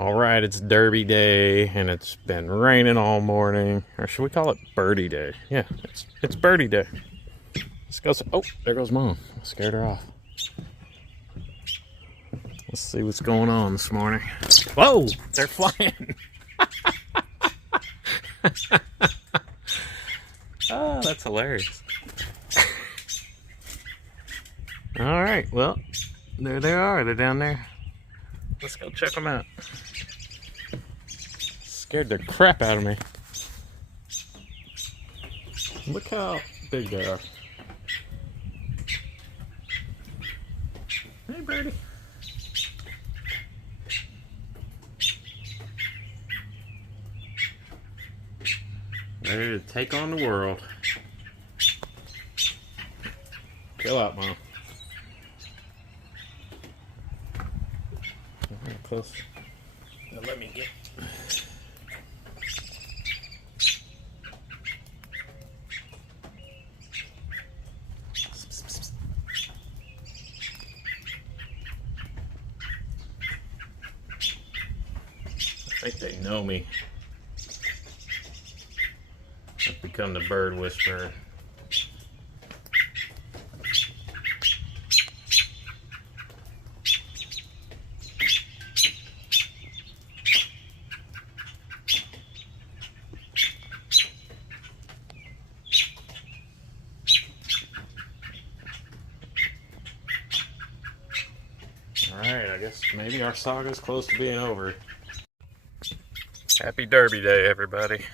All right, it's Derby Day, and it's been raining all morning. Or should we call it Birdie Day? Yeah, it's Birdie Day. Let's go. Oh, there goes Mom. I scared her off. Let's see what's going on this morning. Whoa, they're flying. Oh, that's hilarious. All right, well, there they are. They're down there. Let's go check them out. Scared the crap out of me. Look how big they are. Hey, birdie. Ready to take on the world. Chill out, Mom. Close. Now let me get. I think they know me. I've become the bird whisperer. Alright, I guess maybe our saga's close to being over. Happy Derby Day, everybody.